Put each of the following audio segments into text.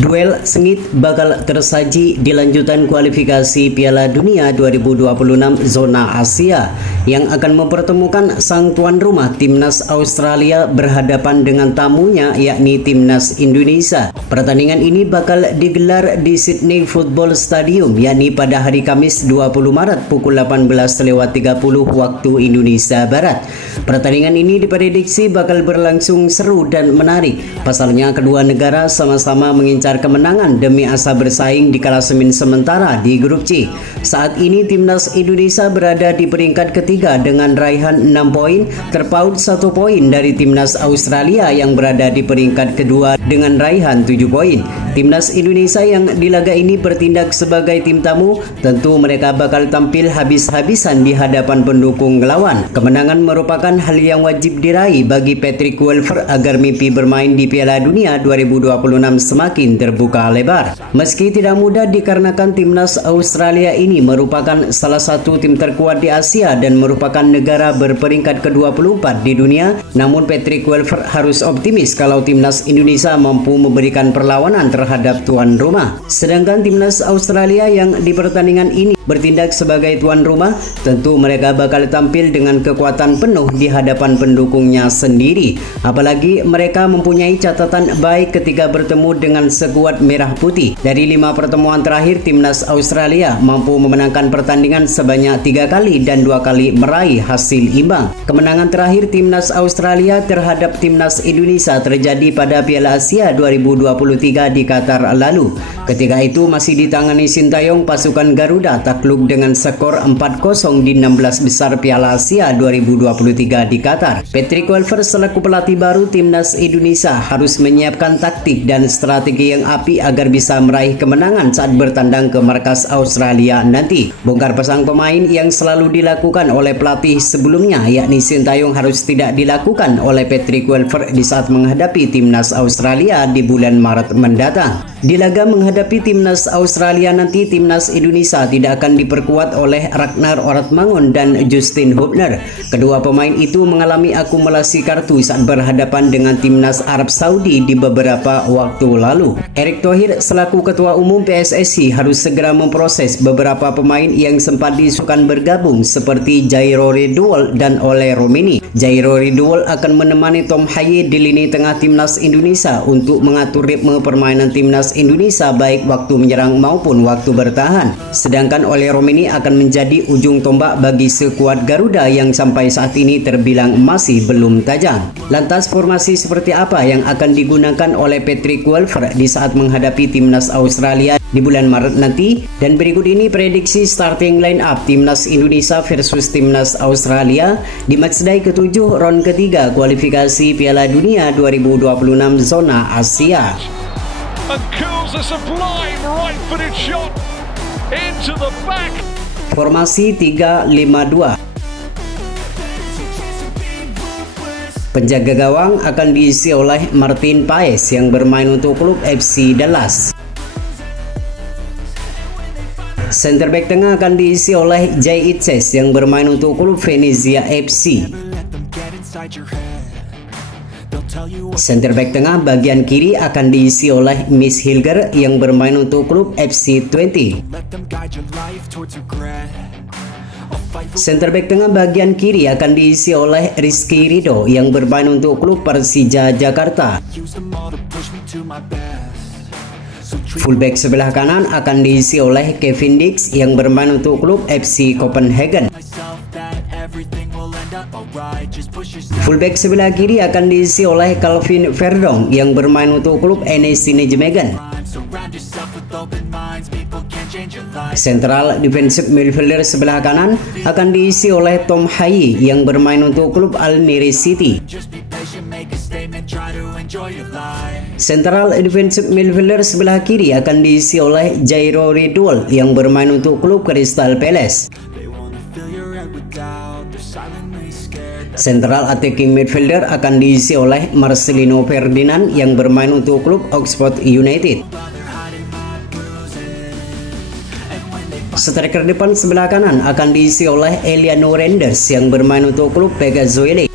Duel sengit bakal tersaji di lanjutan kualifikasi Piala Dunia 2026 zona Asia yang akan mempertemukan sang tuan rumah Timnas Australia berhadapan dengan tamunya yakni Timnas Indonesia. Pertandingan ini bakal digelar di Sydney Football Stadium yakni pada hari Kamis 20 Maret pukul 18.30 waktu Indonesia Barat. Pertandingan ini diprediksi bakal berlangsung seru dan menarik. Pasalnya kedua negara sama-sama mengincar kemenangan demi asa bersaing di klasemen sementara di grup C. Saat ini Timnas Indonesia berada di peringkat ketiga dengan raihan 6 poin, terpaut 1 poin dari Timnas Australia yang berada di peringkat kedua dengan raihan 7 poin. Timnas Indonesia yang di laga ini bertindak sebagai tim tamu, tentu mereka bakal tampil habis-habisan di hadapan pendukung lawan. Kemenangan merupakan hal yang wajib diraih bagi Patrick Kluivert agar mimpi bermain di Piala Dunia 2026 semakin terbuka lebar. Meski tidak mudah dikarenakan Timnas Australia ini merupakan salah satu tim terkuat di Asia dan merupakan negara berperingkat ke-24 di dunia, namun Patrick Kluivert harus optimis kalau Timnas Indonesia mampu memberikan perlawanan terhadap tuan rumah. Sedangkan Timnas Australia yang di pertandingan ini bertindak sebagai tuan rumah, tentu mereka bakal tampil dengan kekuatan penuh di hadapan pendukungnya sendiri. Apalagi mereka mempunyai catatan baik ketika bertemu dengan skuad merah putih. Dari 5 pertemuan terakhir, Timnas Australia mampu memenangkan pertandingan sebanyak 3 kali dan 2 kali meraih hasil imbang. Kemenangan terakhir Timnas Australia terhadap Timnas Indonesia terjadi pada Piala Asia 2023 di Qatar lalu. Ketika itu masih ditangani Sintayong, pasukan Garuda takluk dengan skor 4-0 di 16 besar Piala Asia 2023 di Qatar. Patrick Kluivert selaku pelatih baru Timnas Indonesia harus menyiapkan taktik dan strategi yang apik agar bisa meraih kemenangan saat bertandang ke markas Australia nanti. Bongkar pasang pemain yang selalu dilakukan oleh pelatih sebelumnya yakni Sintayong harus tidak dilakukan oleh Patrick Kluivert di saat menghadapi Timnas Australia di bulan Maret mendatang. Di laga menghadapi Timnas Australia nanti, Timnas Indonesia tidak akan diperkuat oleh Ragnar Oratmangun dan Justin Hubner. Kedua pemain itu mengalami akumulasi kartu saat berhadapan dengan Timnas Arab Saudi di beberapa waktu lalu. Erick Thohir selaku Ketua Umum PSSI harus segera memproses beberapa pemain yang sempat diisukan bergabung seperti Jairo Ridwol dan Ole Romini. Jairo Ridwol akan menemani Tom Haye di lini tengah Timnas Indonesia untuk mengatur ritme permainan Timnas Indonesia baik waktu menyerang maupun waktu bertahan. Sedangkan Ole Romini akan menjadi ujung tombak bagi skuad Garuda yang sampai saat ini terbilang masih belum tajam. Lantas formasi seperti apa yang akan digunakan oleh Patrick Kluivert di saat menghadapi Timnas Australia di bulan Maret nanti? Dan berikut ini prediksi starting line up Timnas Indonesia versus Timnas Australia di matchday ke-7 round ketiga kualifikasi Piala Dunia 2026 zona Asia. Formasi 3-5-2. Penjaga gawang akan diisi oleh Martin Paes yang bermain untuk klub FC Dallas. Center back tengah akan diisi oleh Jay Itses yang bermain untuk klub Venezia FC. Center back tengah bagian kiri akan diisi oleh Miss Hilger yang bermain untuk klub FC Twente. Center back tengah bagian kiri akan diisi oleh Rizky Ridho yang bermain untuk klub Persija Jakarta. Fullback sebelah kanan akan diisi oleh Kevin Dix yang bermain untuk klub FC Copenhagen. Fullback sebelah kiri akan diisi oleh Calvin Verdong yang bermain untuk klub NEC Nijmegen. Central defensive midfielder sebelah kanan akan diisi oleh Tom Haye yang bermain untuk klub Al-Niri City. Central defensive midfielder sebelah kiri akan diisi oleh Jairo Ridwol yang bermain untuk klub Crystal Palace. Central attacking midfielder akan diisi oleh Marcelino Ferdinand yang bermain untuk klub Oxford United. Striker depan sebelah kanan akan diisi oleh Eliano Renders yang bermain untuk klub Pegazuele.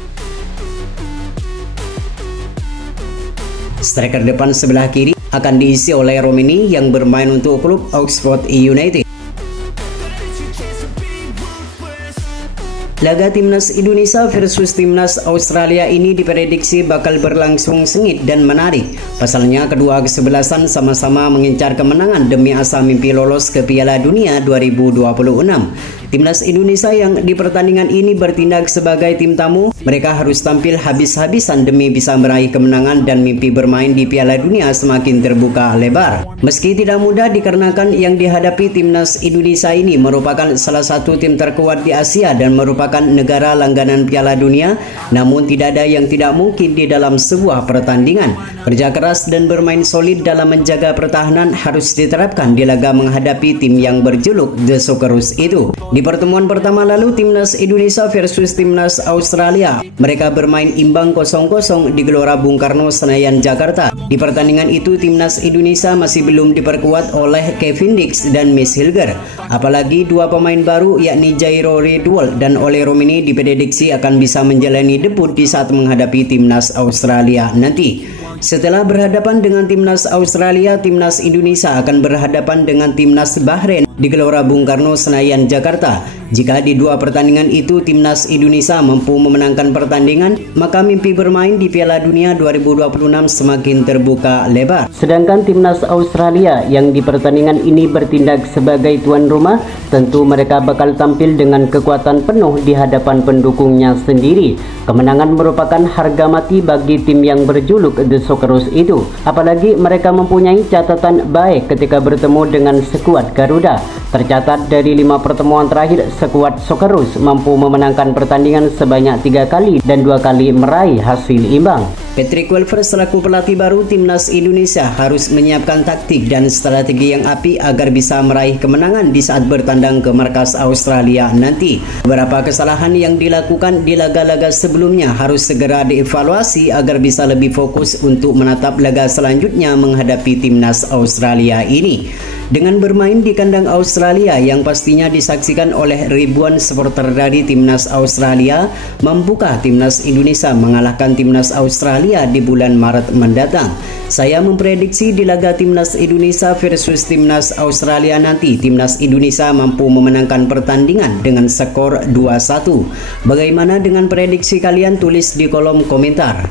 Striker depan sebelah kiri akan diisi oleh Romini yang bermain untuk klub Oxford United. Laga Timnas Indonesia versus Timnas Australia ini diprediksi bakal berlangsung sengit dan menarik. Pasalnya kedua kesebelasan sama-sama mengincar kemenangan demi asa mimpi lolos ke Piala Dunia 2026. Timnas Indonesia yang di pertandingan ini bertindak sebagai tim tamu, mereka harus tampil habis-habisan demi bisa meraih kemenangan dan mimpi bermain di Piala Dunia semakin terbuka lebar. Meski tidak mudah dikarenakan yang dihadapi Timnas Indonesia ini merupakan salah satu tim terkuat di Asia dan merupakan negara langganan Piala Dunia, namun tidak ada yang tidak mungkin di dalam sebuah pertandingan. Kerja keras dan bermain solid dalam menjaga pertahanan harus diterapkan di laga menghadapi tim yang berjuluk The Socceroos itu. Di pertemuan pertama lalu Timnas Indonesia versus Timnas Australia, mereka bermain imbang 0-0 di Gelora Bung Karno, Senayan, Jakarta. Di pertandingan itu Timnas Indonesia masih belum diperkuat oleh Kevin Dix dan Miss Hilger. Apalagi dua pemain baru yakni Jairo Ridwell dan Ole Romini diprediksi akan bisa menjalani debut di saat menghadapi Timnas Australia nanti. Setelah berhadapan dengan Timnas Australia, Timnas Indonesia akan berhadapan dengan Timnas Bahrain di Gelora Bung Karno, Senayan, Jakarta. Jika di dua pertandingan itu Timnas Indonesia mampu memenangkan pertandingan, maka mimpi bermain di Piala Dunia 2026 semakin terbuka lebar. Sedangkan Timnas Australia yang di pertandingan ini bertindak sebagai tuan rumah, tentu mereka bakal tampil dengan kekuatan penuh di hadapan pendukungnya sendiri. Kemenangan merupakan harga mati bagi tim yang berjuluk The Socceroos itu. Apalagi mereka mempunyai catatan baik ketika bertemu dengan skuad Garuda. Tercatat dari 5 pertemuan terakhir, skuad Socceroos mampu memenangkan pertandingan sebanyak 3 kali dan 2 kali meraih hasil imbang. Patrick Kluivert selaku pelatih baru Timnas Indonesia harus menyiapkan taktik dan strategi yang apik agar bisa meraih kemenangan di saat bertandang ke markas Australia nanti. Beberapa kesalahan yang dilakukan di laga-laga sebelumnya harus segera dievaluasi agar bisa lebih fokus untuk menatap laga selanjutnya menghadapi Timnas Australia ini. Dengan bermain di kandang Australia yang pastinya disaksikan oleh ribuan supporter dari Timnas Australia, mampukah Timnas Indonesia mengalahkan Timnas Australia di bulan Maret mendatang? Saya memprediksi di laga Timnas Indonesia versus Timnas Australia nanti, Timnas Indonesia mampu memenangkan pertandingan dengan skor 2-1. Bagaimana dengan prediksi kalian? Tulis di kolom komentar.